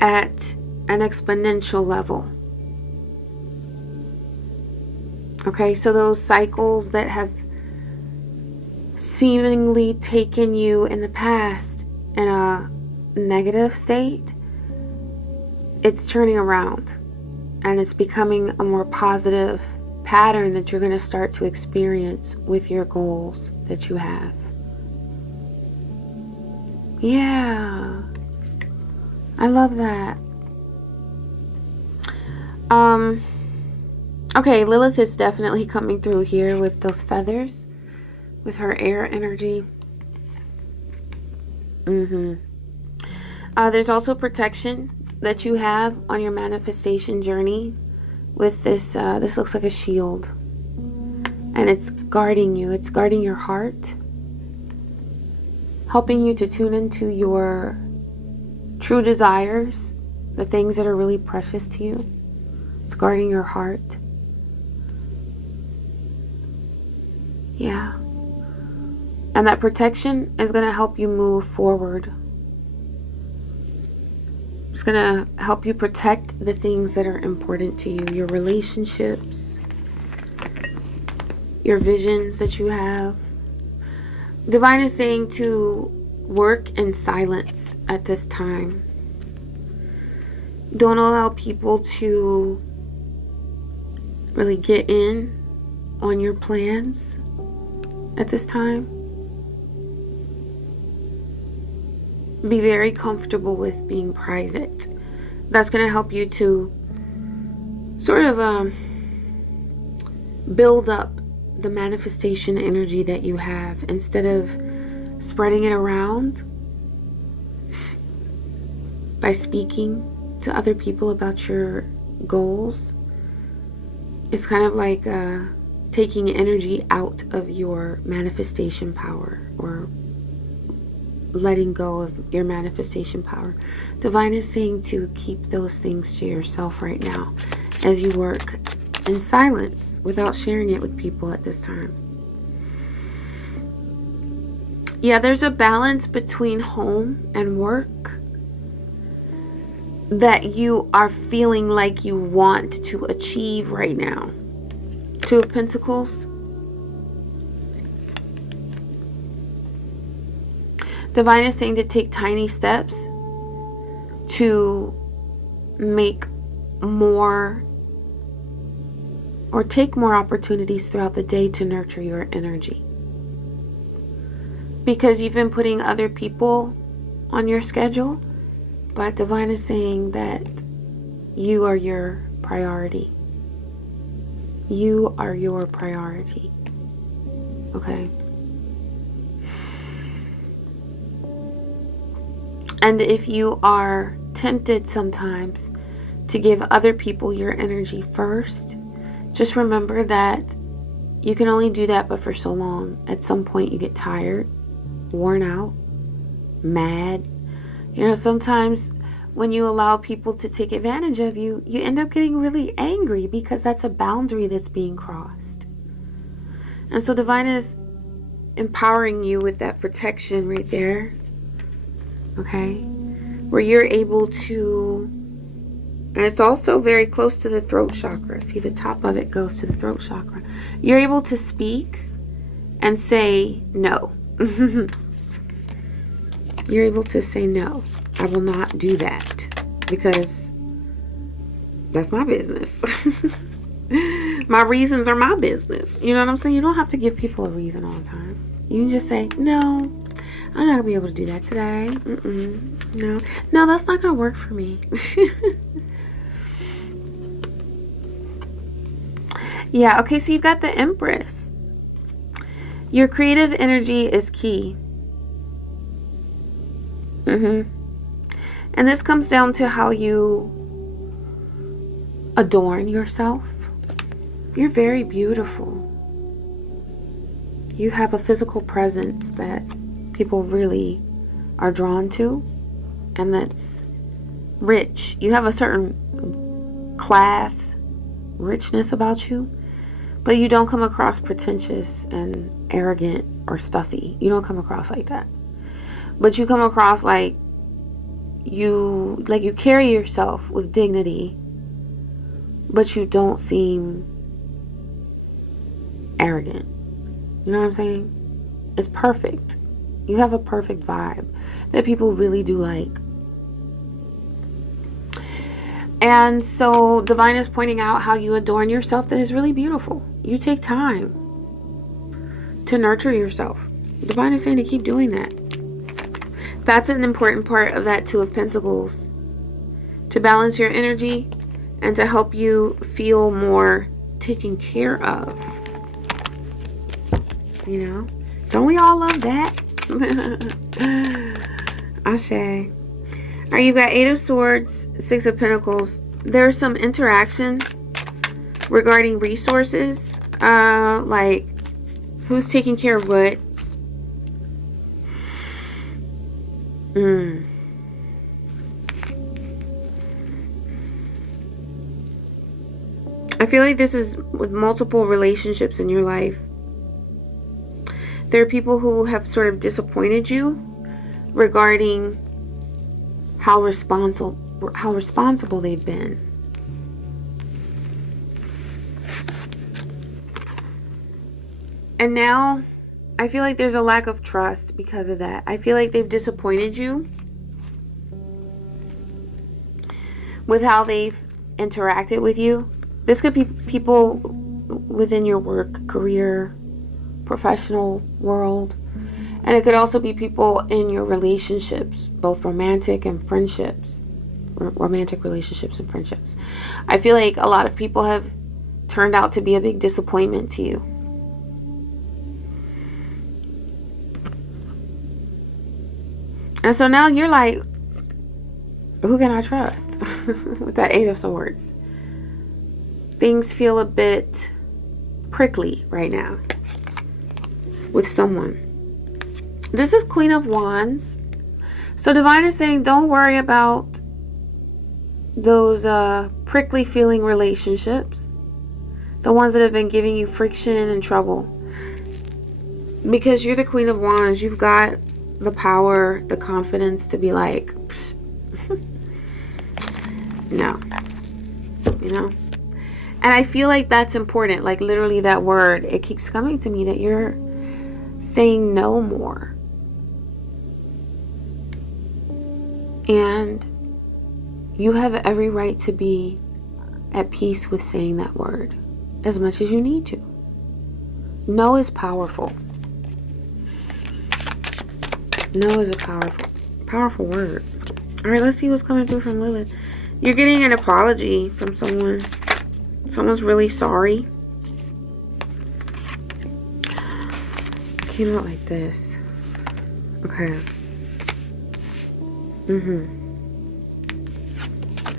at an exponential level. Okay, so those cycles that have seemingly taken you in the past in a negative state, it's turning around and it's becoming a more positive pattern that you're going to start to experience with your goals that you have. Yeah, I love that. Okay, Lilith is definitely coming through here with those feathers, with her air energy. There's also protection that you have on your manifestation journey with this. This looks like a shield, and it's guarding you. It's guarding your heart, helping you to tune into your true desires, the things that are really precious to you. It's guarding your heart. And that protection is going to help you move forward. It's going to help you protect the things that are important to you. Your relationships, your visions that you have. Divine is saying to work in silence at this time. Don't allow people to really get in on your plans at this time. Be very comfortable with being private. That's going to help you to sort of build up the manifestation energy that you have instead of spreading it around by speaking to other people about your goals. It's kind of like taking energy out of your manifestation power, or letting go of your manifestation power. Divine is saying to keep those things to yourself right now as you work in silence without sharing it with people at this time. Yeah, there's a balance between home and work that you are feeling like you want to achieve right now. Two of Pentacles. Divine is saying to take tiny steps to make more, or take more opportunities throughout the day to nurture your energy. Because you've been putting other people on your schedule, but Divine is saying that you are your priority. You are your priority. Okay? And if you are tempted sometimes to give other people your energy first, just remember that you can only do that but for so long. At some point you get tired, worn out, mad. You know, sometimes when you allow people to take advantage of you, you end up getting really angry because that's a boundary that's being crossed. And so Divine is empowering you with that protection right there. Okay? Where you're able to, and it's also very close to the throat chakra. See, the top of it goes to the throat chakra. You're able to speak and say no. You're able to say no. I will not do that because that's my business. My reasons are my business. You know what I'm saying? You don't have to give people a reason all the time. You can just say, no, I'm not going to be able to do that today. No, that's not going to work for me. Yeah, okay, so you've got the Empress. Your creative energy is key. And this comes down to how you adorn yourself. You're very beautiful. You have a physical presence that people really are drawn to, and that's rich. You have a certain class, richness about you, but you don't come across pretentious and arrogant or stuffy. You don't come across like that. But you come across like you carry yourself with dignity, but you don't seem arrogant. You know what I'm saying? It's perfect. You have a perfect vibe that people really do like. And so Divine is pointing out how you adorn yourself that is really beautiful. You take time to nurture yourself. Divine is saying to keep doing that. That's an important part of that Two of Pentacles. To balance your energy and to help you feel more taken care of. You know? Don't we all love that? Ashe. All right, you've got Eight of Swords, Six of Pentacles. There's some interaction regarding resources. Like, who's taking care of what? I feel like this is with multiple relationships in your life. There are people who have sort of disappointed you regarding how responsible they've been. And now I feel like there's a lack of trust because of that. I feel like they've disappointed you with how they've interacted with you. This could be people within your work, career, professional world. And it could also be people in your relationships, both romantic and friendships. Romantic relationships and friendships. I feel like a lot of people have turned out to be a big disappointment to you. And so now you're like, who can I trust? With that Eight of Swords. Things feel a bit prickly right now with someone. This is Queen of Wands. So Divine is saying, don't worry about those prickly feeling relationships. The ones that have been giving you friction and trouble. Because you're the Queen of Wands. You've got the power, the confidence to be like, no. You know? And I feel like that's important. Like literally that word, it keeps coming to me that you're saying no more. And you have every right to be at peace with saying that word as much as you need to. No is powerful. No is a powerful word. All right, let's see what's coming through from Lilith. You're getting an apology from someone. Someone's really sorry. Came out like this. Okay.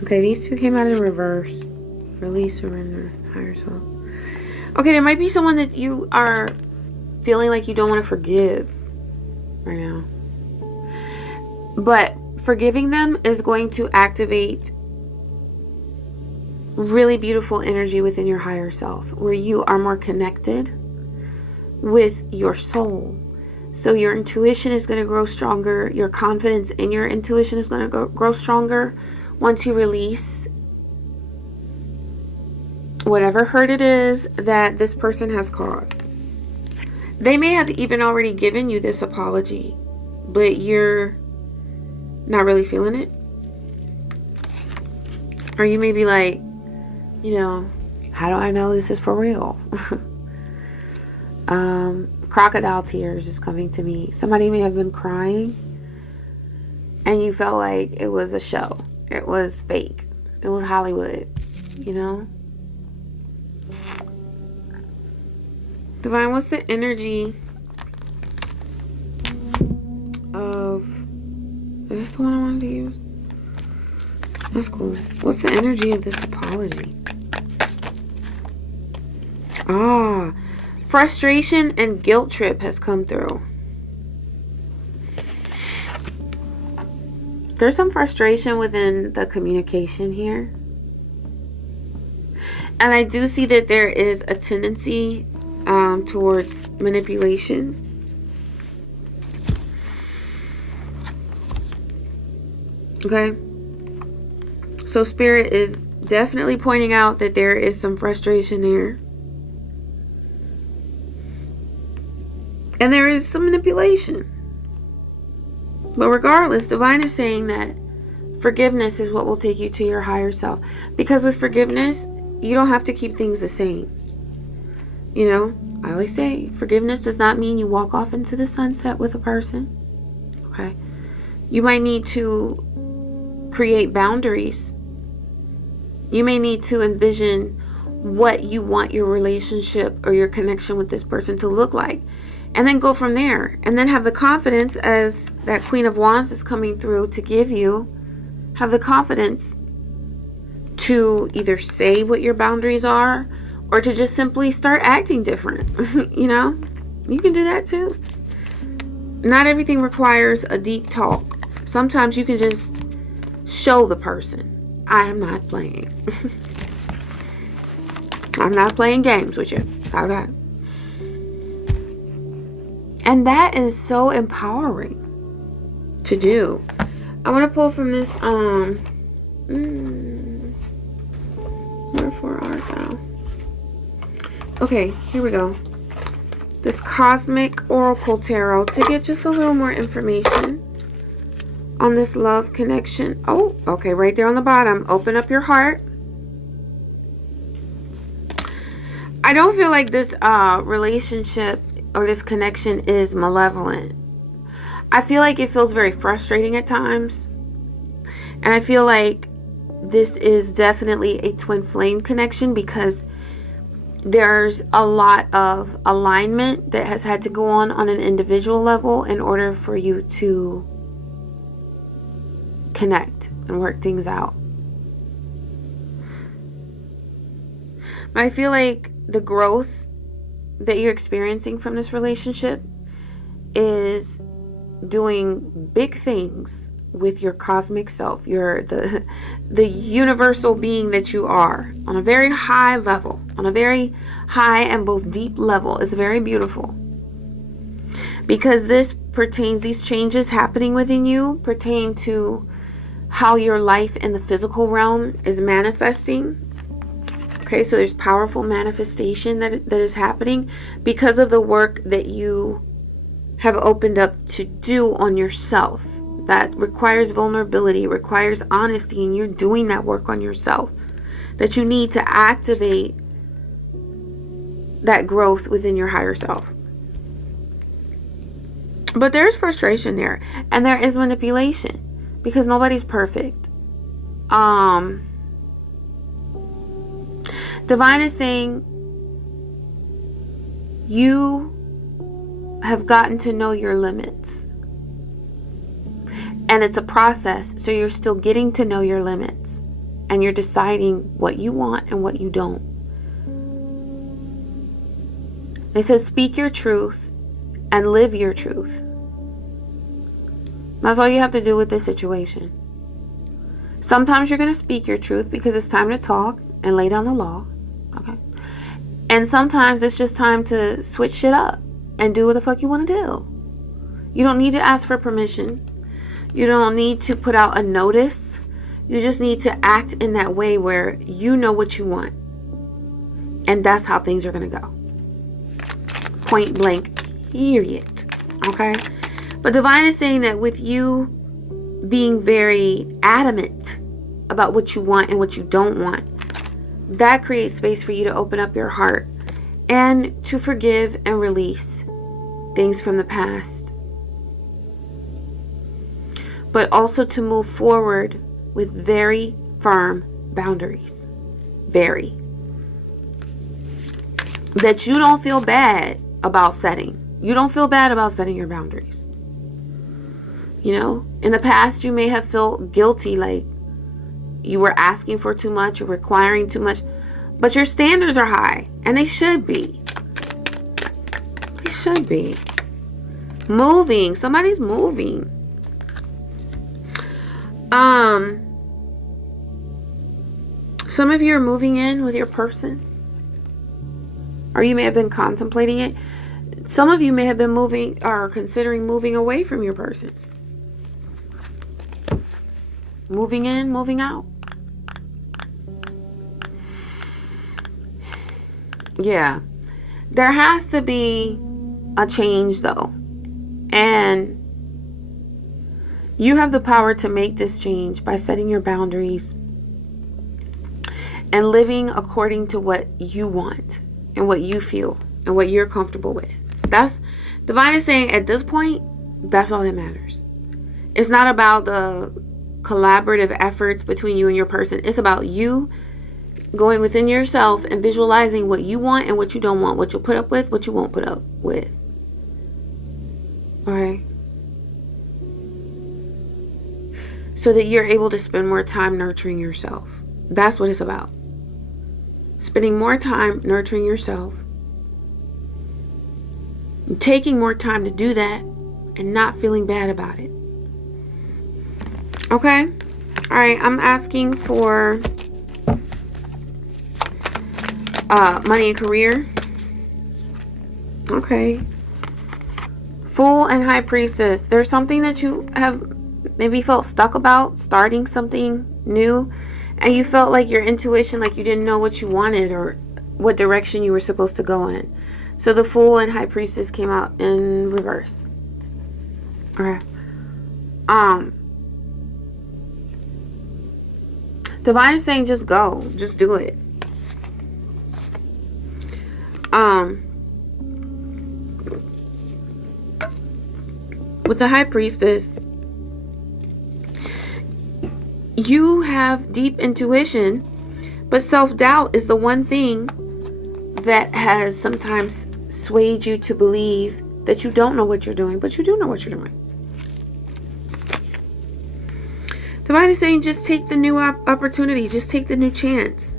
Okay, these two came out in reverse. Release, surrender, higher self. Okay, there might be someone that you are feeling like you don't want to forgive right now. But forgiving them is going to activate really beautiful energy within your higher self, where you are more connected with your soul. So your intuition is going to grow stronger. Your confidence in your intuition is going to grow stronger once you release whatever hurt it is that this person has caused. They may have even already given you this apology, but you're not really feeling it. Or you may be like, you know, how do I know this is for real? Crocodile tears is coming to me. Somebody may have been crying and you felt like it was a show. It was fake. It was Hollywood, you know? Divine, what's the energy of... Is this the one I wanted to use? That's cool. What's the energy of this apology? Ah, frustration and guilt trip has come through. There's some frustration within the communication here. And I do see that there is a tendency towards manipulation. Okay. So Spirit is definitely pointing out that there is some frustration there. And there is some manipulation. But regardless, Divine is saying that forgiveness is what will take you to your higher self. Because with forgiveness, you don't have to keep things the same. You know, I always say, forgiveness does not mean you walk off into the sunset with a person. Okay? You might need to create boundaries. You may need to envision what you want your relationship or your connection with this person to look like. And then go from there. And then have the confidence, as that Queen of Wands is coming through to give you, have the confidence to either say what your boundaries are or to just simply start acting different. You know, you can do that too. Not everything requires a deep talk. Sometimes you can just show the person, I am not playing. I'm not playing games with you. Okay. And that is so empowering to do. I want to pull from this, Wherefore art thou? Okay, here we go. This Cosmic Oracle Tarot to get just a little more information on this love connection. Oh, okay, right there on the bottom. Open up your heart. I don't feel like this relationship or this connection is malevolent. I feel like it feels very frustrating at times. And I feel like this is definitely a twin flame connection because there's a lot of alignment that has had to go on an individual level in order for you to connect and work things out. But I feel like the growth that you're experiencing from this relationship is doing big things with your cosmic self, the universal being that you are, on a very high level, on a very high and both deep level. Is very beautiful, because these changes happening within you pertain to how your life in the physical realm is manifesting. Okay, so there's powerful manifestation that is happening because of the work that you have opened up to do on yourself. That requires vulnerability, requires honesty, and you're doing that work on yourself. That you need to activate that growth within your higher self. But there's frustration there, and there is manipulation because nobody's perfect. Divine is saying you have gotten to know your limits. And it's a process, so you're still getting to know your limits. And you're deciding what you want and what you don't. It says, speak your truth and live your truth. That's all you have to do with this situation. Sometimes you're going to speak your truth because it's time to talk and lay down the law. Okay. And sometimes it's just time to switch shit up and do what the fuck you want to do. You don't need to ask for permission. You don't need to put out a notice. You just need to act in that way where you know what you want. And that's how things are going to go. Point blank, period. Okay? But Divine is saying that with you being very adamant about what you want and what you don't want, that creates space for you to open up your heart and to forgive and release things from the past. But also to move forward with very firm boundaries. Very. That you don't feel bad about setting. You don't feel bad about setting your boundaries. You know, in the past you may have felt guilty, like you were asking for too much or requiring too much. But your standards are high, and they should be. They should be. Moving. Somebody's moving. Some of you are moving in with your person. Or you may have been contemplating it. Some of you may have been moving or considering moving away from your person. Moving in, moving out. Yeah. There has to be a change though. And you have the power to make this change by setting your boundaries and living according to what you want and what you feel and what you're comfortable with. That's Divine is saying at this point, that's all that matters. It's not about the collaborative efforts between you and your person. It's about you going within yourself and visualizing what you want and what you don't want, what you'll put up with, what you won't put up with. Alright? So that you're able to spend more time nurturing yourself. That's what it's about. Spending more time nurturing yourself. Taking more time to do that and not feeling bad about it. Okay? Alright, I'm asking for money and career. Okay. Fool and High Priestess. There's something that you have maybe felt stuck about, starting something new, and you felt like your intuition, like you didn't know what you wanted or what direction you were supposed to go in. So the Fool and High Priestess came out in reverse. Okay. Divine is saying just go. Just do it. With the High Priestess, you have deep intuition, but self-doubt is the one thing that has sometimes swayed you to believe that you don't know what you're doing, but you do know what you're doing. Divine is saying just take the new opportunity, just take the new chance,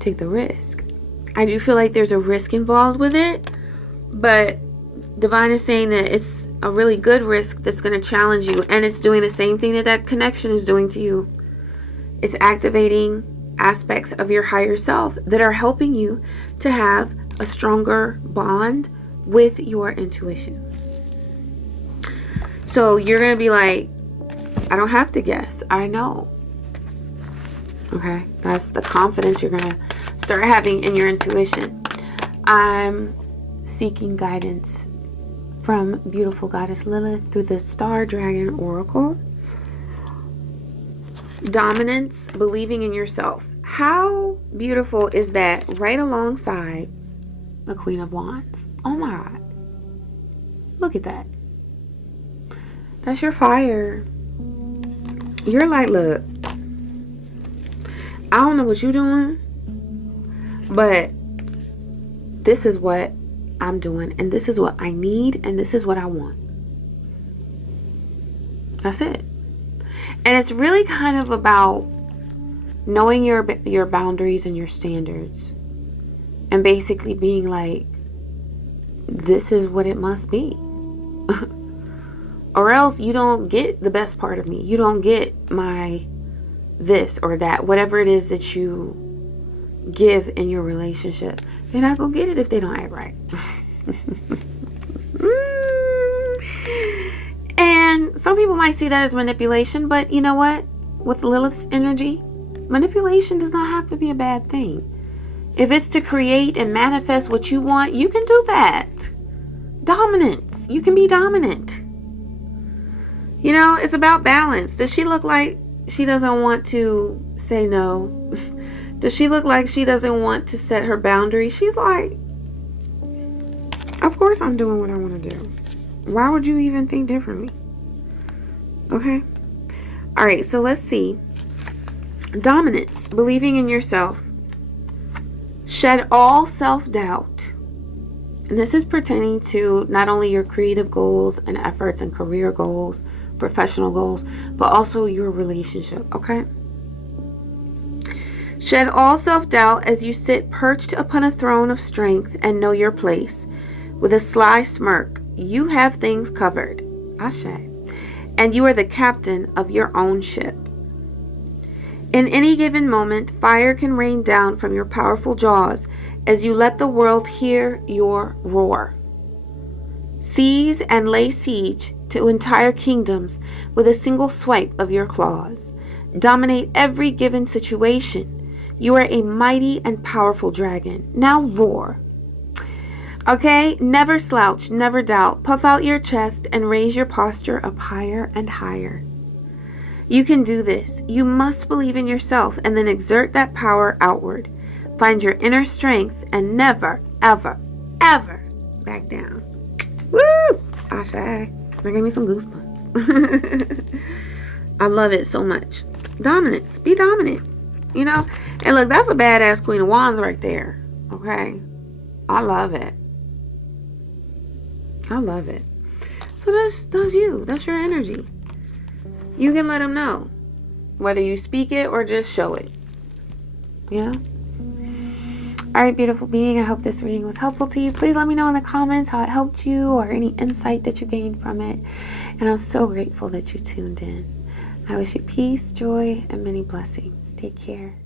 take the risk. I do feel like there's a risk involved with it, but Divine is saying that it's a really good risk that's going to challenge you, and it's doing the same thing that that connection is doing to you. It's activating aspects of your higher self that are helping you to have a stronger bond with your intuition. So you're going to be like, I don't have to guess. I know. Okay? That's the confidence you're going to start having in your intuition. I'm seeking guidance from beautiful Goddess Lilith through the Star Dragon Oracle. Dominance, believing in yourself. How beautiful is that right alongside the Queen of Wands? Oh my God. Look at that. That's your fire. You're like, look, I don't know what you're doing, but this is what I'm doing, and this is what I need, and this is what I want. That's it. And it's really kind of about knowing your boundaries and your standards, and basically being like, this is what it must be. Or else you don't get the best part of me. You don't get my this or that, whatever it is that you give in your relationship. You're not gonna get it if they don't act right. And some people might see that as manipulation, but you know what? With Lilith's energy, manipulation does not have to be a bad thing. If it's to create and manifest what you want, you can do that. Dominance. You can be dominant. You know, it's about balance. Does she look like she doesn't want to say no? Does she look like she doesn't want to set her boundaries? She's like, of course I'm doing what I want to do. Why would you even think differently? Okay. All right, so let's see. Dominance, believing in yourself. Shed all self-doubt. And this is pertaining to not only your creative goals and efforts and career goals, professional goals, but also your relationship, okay? Shed all self-doubt as you sit perched upon a throne of strength and know your place. With a sly smirk, you have things covered. Ashe. And you are the captain of your own ship. In any given moment, fire can rain down from your powerful jaws as you let the world hear your roar. Seize and lay siege to entire kingdoms with a single swipe of your claws. Dominate every given situation. You are a mighty and powerful dragon. Now roar. Okay? Never slouch, never doubt. Puff out your chest and raise your posture up higher and higher. You can do this. You must believe in yourself and then exert that power outward. Find your inner strength and never, ever, ever back down. Woo! Ashe. That gave me some goosebumps. I love it so much. Dominance. Be dominant. You know? And look, that's a badass Queen of Wands right there. Okay? I love it. I love it. So that's you. That's your energy. You can let them know. Whether you speak it or just show it. Yeah? Alright, beautiful being. I hope this reading was helpful to you. Please let me know in the comments how it helped you or any insight that you gained from it. And I'm so grateful that you tuned in. I wish you peace, joy, and many blessings. Take care.